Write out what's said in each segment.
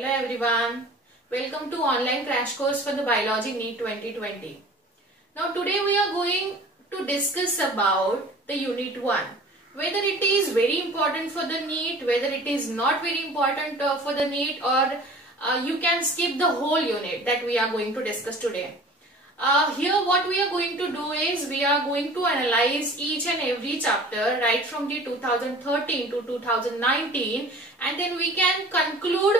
Hello everyone, welcome to online crash course for the biology NEET 2020. Now today we are going to discuss about the unit 1. Whether it is very important for the NEET, whether it is not very important for the NEET, or you can skip the whole unit that we are going to discuss today. Here what we are going to do is we are going to analyze each and every chapter right from the 2013 to 2019, and then we can conclude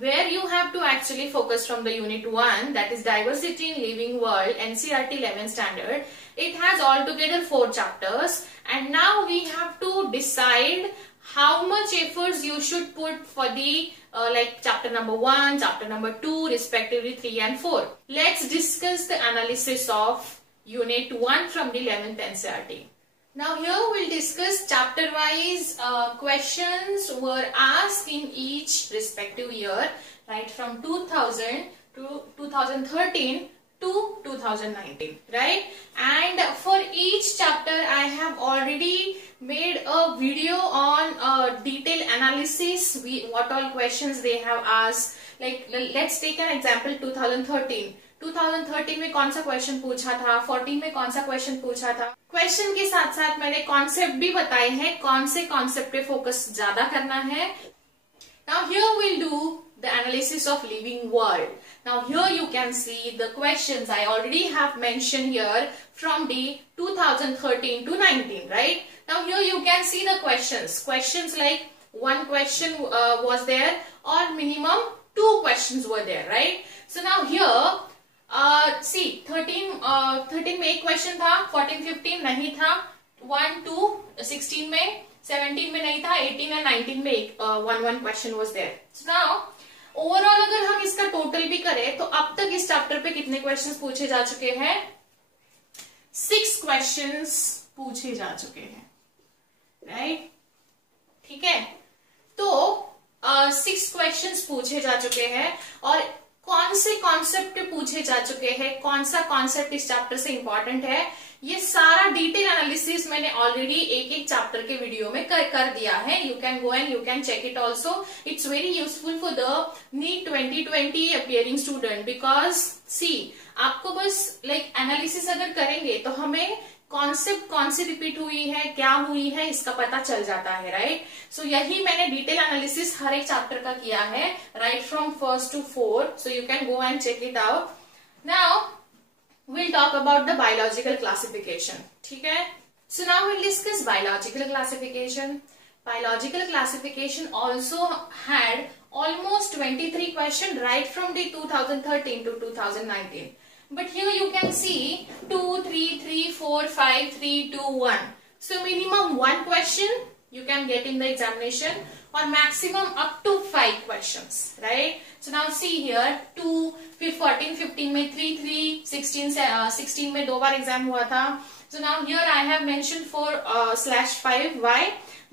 where you have to actually focus from the unit 1, that is diversity in living world, NCERT 11th standard. It has altogether 4 chapters, and now we have to decide how much efforts you should put for the like chapter number 1, chapter number 2, respectively 3 and 4. Let's discuss the analysis of unit 1 from the 11th NCERT. Now here we'll discuss chapter wise questions were asked in each respective year, right from 2000 to 2013 to 2019, right? And for each chapter I have already made a video on detailed analysis, what all questions they have asked. Like let's take an example 2013 में कौन सा question पूछा था, 14 में कौन सा question पूछा था. क्वेश्चन के साथ साथ मैंने कॉन्सेप्ट भी बताए हैं, कौन से कॉन्सेप्ट पे फोकस ज्यादा करना है. Now here we'll do the analysis of living world. Now here you can see the questions I already have mentioned here from the 2013 to 19, right? Now here you can see the questions like one question was there or minimum 2 questions were there, right? So now here see 13 में एक question था, 14 15 नहीं था, 1 2 16 में, 17 में नहीं था, 18 and 19 में एक one question was there. So now overall अगर हम इसका टोटल भी करें तो अब तक इस चैप्टर पे कितने क्वेश्चंस पूछे जा चुके हैं? 6 क्वेश्चंस पूछे जा चुके हैं, राइट? ठीक है, तो 6 क्वेश्चंस पूछे जा चुके हैं और कौन से कॉन्सेप्ट पूछे जा चुके हैं, कौन सा कॉन्सेप्ट इस चैप्टर से इंपॉर्टेंट है, ये सारा डिटेल एनालिसिस मैंने ऑलरेडी एक चैप्टर के वीडियो में कर दिया है. You can go and you can check it also. It's very useful for the NEET 2020 appearing student, because see आपको बस लाइक एनालिसिस अगर करेंगे तो हमें कॉन्सेप्ट कौन सी रिपीट हुई है, क्या हुई है, इसका पता चल जाता है, राइट? सो यही मैंने डिटेल एनालिसिस हर एक चैप्टर का किया है, right from 1st to 4th. So you can go and check it out. Now we'll talk about the biological classification. ठीक है? So now we'll discuss biological classification. Biological classification also had almost 23 questions right from the 2013 to 2019. But here you can see 2, 3, 3, 4, 5, 3, 2, 1. So minimum 1 question you can get in the examination, or maximum up to 5 questions, right? So now see here 2, फिर 14, 15 में 3, 3, 16 में 2 बार exam हुआ था. So now here I have mentioned 4/5. Why?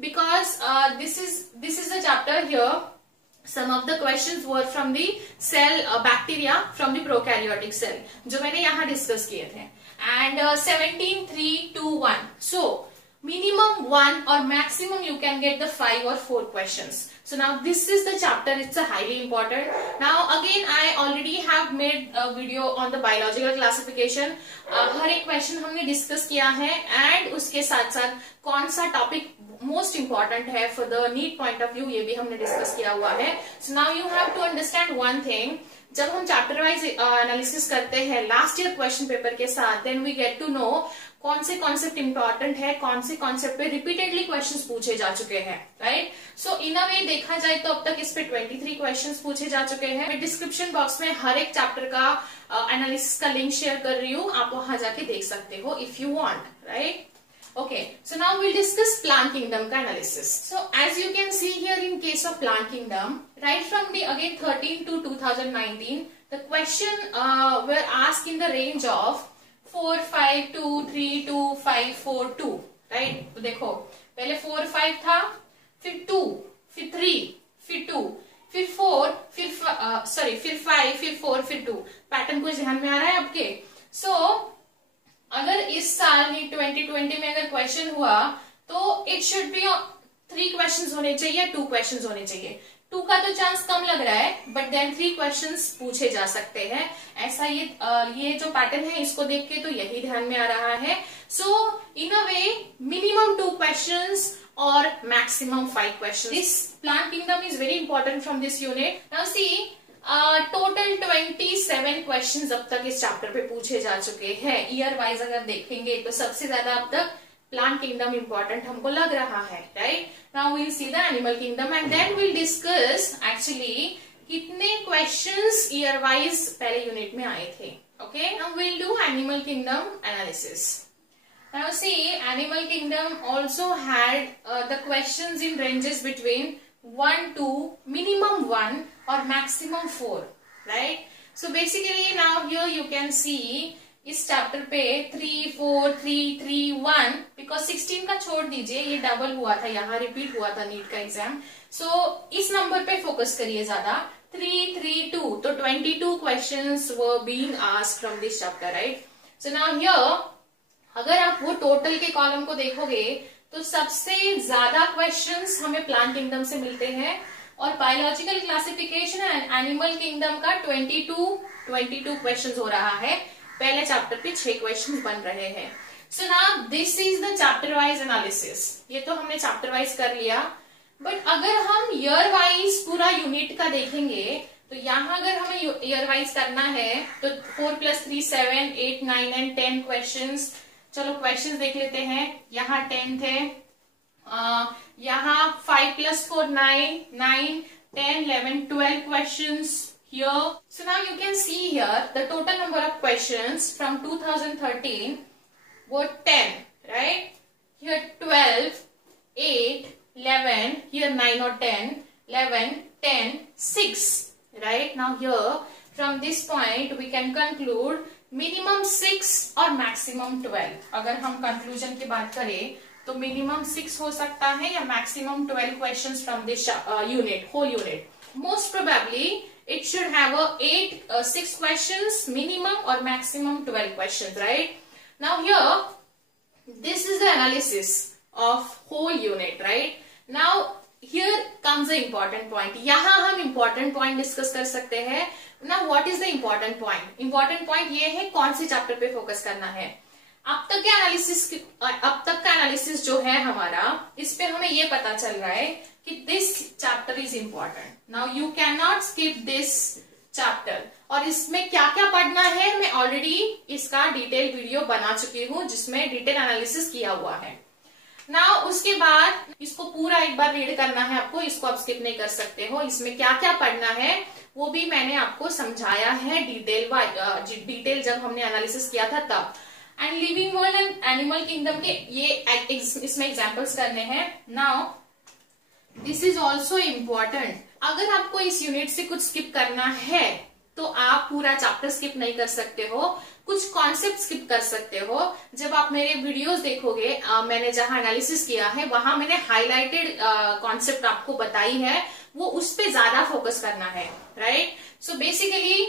Because this is the chapter here. Some of the questions were from the cell bacteria from the prokaryotic cell, जो मैंने यहाँ discuss किए थे. And 17, 3, 2, 1. So minimum 1 or maximum you can get the 5 or 4 questions. So now this is the chapter, it's a highly important. Now again I already have made a video on the biological classification. हर एक question हमने discuss किया है, and उसके साथ साथ कौन सा topic most important है for the NEET point of view, ये भी हमने डिस्कस किया हुआ है. So now you have to understand one thing. जब हम चैप्टर वाइज एनालिसिस करते हैं लास्ट ईयर क्वेश्चन पेपर के साथ, then we get to know कौन से कॉन्सेप्ट इंपॉर्टेंट है, कौन से कॉन्सेप्ट पे रिपीटेडली क्वेश्चंस पूछे जा चुके हैं, राइट? सो इन अ वे देखा जाए तो अब तक इस पे 23 क्वेश्चंस पूछे जा चुके हैं. मैं डिस्क्रिप्शन बॉक्स में हर एक चैप्टर का एनालिसिस का लिंक शेयर कर रही हूँ, आप वहां जाके देख सकते हो if you want, right? Okay, so now we'll discuss plant kingdom का analysis. So as you can see here in case of plant kingdom, right from the again 13 to 2019, the question were asked in the range of 4, 5, 2, 3, 2, 5, 4, 2, right? तो देखो पहले 4, 5 था, फिर 2, फिर 3, फिर 2, फिर 4, फिर 5, फिर 4, फिर 2. पैटर्न कुछ ध्यान में आ रहा है आपके? So अगर इस साल 2020 में अगर क्वेश्चन हुआ तो इट शुड बी 3 क्वेश्चंस होने चाहिए, 2 क्वेश्चंस होने चाहिए. 2 का तो चांस कम लग रहा है, बट देन 3 क्वेश्चंस पूछे जा सकते हैं। ऐसा ये जो पैटर्न है इसको देख के तो यही ध्यान में आ रहा है। सो इन अ वे मिनिमम 2 क्वेश्चंस और maximum 5 questions. This plant kingdom is very important from this unit. Now see total 27 questions अब तक इस चैप्टर पे पूछे जा चुके हैं। ईयर वाइज अगर देखेंगे तो सबसे ज्यादा अब तक प्लांट किंगडम इंपॉर्टेंट हमको लग रहा है, right. Now we'll see the animal kingdom and then we'll discuss actually कितने क्वेश्चंस ईयर वाइज पहले यूनिट में आए थे। Okay, now we'll do animal kingdom analysis. Now see, animal kingdom also had the questions in ranges between 1 to minimum 1 or maximum 4, right? So basically now here you can see इस chapter पे 3, 4, 3, 3, 1 because 16 का छोड़ दीजिए, ये double हुआ था, यहाँ repeat हुआ था नीट का एग्जाम। So इस नंबर पे फोकस करिए ज्यादा। 3, 3, 2 तो 22 questions were being asked from this chapter, right? So now here अगर आप वो टोटल के कॉलम को देखोगे तो सबसे ज्यादा क्वेश्चंस हमें प्लांट किंगडम से मिलते हैं और biological classification and animal kingdom का 22 क्वेश्चंस हो रहा है। पहले चैप्टर पे 6 क्वेश्चंस बन रहे हैं। So now this is the chapter wise analysis. ये तो हमने चैप्टर वाइज कर लिया, बट अगर हम ईयर वाइज पूरा यूनिट का देखेंगे तो यहाँ अगर हमें ईयर वाइज करना है तो 4 + 3 7 8 9 एंड 10 क्वेश्चंस। चलो क्वेश्चंस देख लेते हैं। यहाँ 10 थे, यहाँ 5 + 4 9 9 10 11 12 questions here. So now you can see here the total number of questions from 2013 were 10, right? Here 12, 8, 11, here 9 or 10, 11, 10, 6, right? Now here from this point we can conclude minimum 6 और maximum 12। अगर हम conclusion की बात करें तो minimum 6 हो सकता है या maximum 12 questions from this unit, whole unit. Most probably it should have 6 questions minimum और maximum 12 questions, right. Now here this is the analysis of whole unit, right. Now here comes the important point. यहाँ हम important point discuss कर सकते हैं। ना what is the important point? Important point ये है कौन से चैप्टर पे फोकस करना है। अब तक का एनालिसिस जो है हमारा, इस पे हमें ये पता चल रहा है कि this chapter is important. Now you can not skip this chapter. और इसमें क्या क्या पढ़ना है मैं ऑलरेडी इसका डिटेल वीडियो बना चुकी हूँ जिसमें डिटेल एनालिसिस किया हुआ है। नाउ उसके बाद इसको पूरा एक बार रीड करना है आपको, इसको आप स्किप नहीं कर सकते हो। इसमें क्या क्या पढ़ना है वो भी मैंने आपको समझाया है डिटेल जब हमने एनालिसिस किया था तब। And living world and animal kingdom के ये इसमें एग्जांपल्स करने हैं। Now this is also important. अगर आपको इस यूनिट से कुछ स्किप करना है तो आप पूरा चैप्टर स्किप नहीं कर सकते हो, कुछ कॉन्सेप्ट स्किप कर सकते हो। जब आप मेरे वीडियोस देखोगे, मैंने जहां एनालिसिस किया है वहां मैंने हाईलाइटेड कॉन्सेप्ट आपको बताई है, वो उस पे ज्यादा फोकस करना है, right. So basically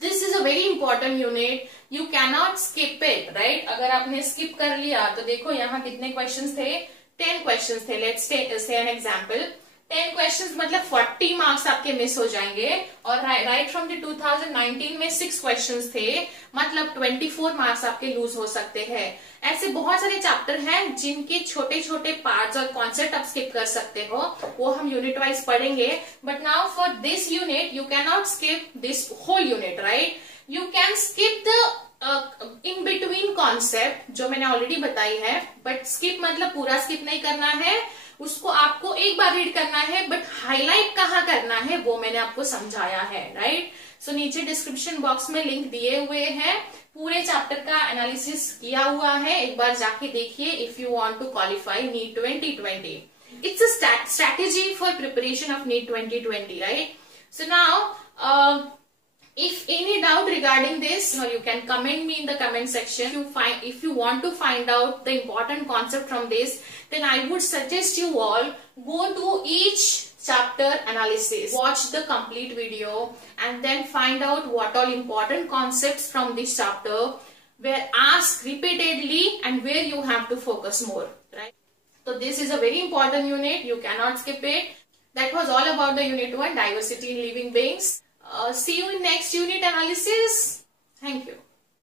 this is a very important unit, you can not skip it, right. अगर आपने स्किप कर लिया तो देखो यहाँ कितने क्वेश्चंस थे, 10 क्वेश्चंस थे। Let's say an example, 10 questions मतलब 40 मार्क्स आपके मिस हो जाएंगे। और राइट फ्रॉम द 2019 में 6 क्वेश्चंस थे, मतलब 24 मार्क्स आपके लूज हो सकते हैं। ऐसे बहुत सारे चैप्टर हैं जिनके छोटे छोटे पार्ट्स और कॉन्सेप्ट आप स्किप कर सकते हो, वो हम यूनिट वाइज पढ़ेंगे। But now for this unit you can not skip this whole unit, right. You can skip the in between concept जो मैंने ऑलरेडी बताई है, बट स्किप मतलब पूरा स्किप नहीं करना है, उसको आपको एक बार रीड करना है, बट हाईलाइट कहाँ करना है वो मैंने आपको समझाया है, राइट। सो नीचे डिस्क्रिप्शन बॉक्स में लिंक दिए हुए हैं, पूरे चैप्टर का एनालिसिस किया हुआ है, एक बार जाके देखिए if you want to qualify NEET 2020। It's a strategy for preparation of NEET 2020, right. So now if any doubt regarding this, you can comment me in the comment section. If you want to find out the important concept from this, then I would suggest you all go to each chapter analysis, watch the complete video, and then find out what all important concepts from this chapter were asked repeatedly and where you have to focus more, right. So this is a very important unit, you cannot skip it. That was all about the unit 1, diversity in living beings. See you in next unit analysis. Thank you.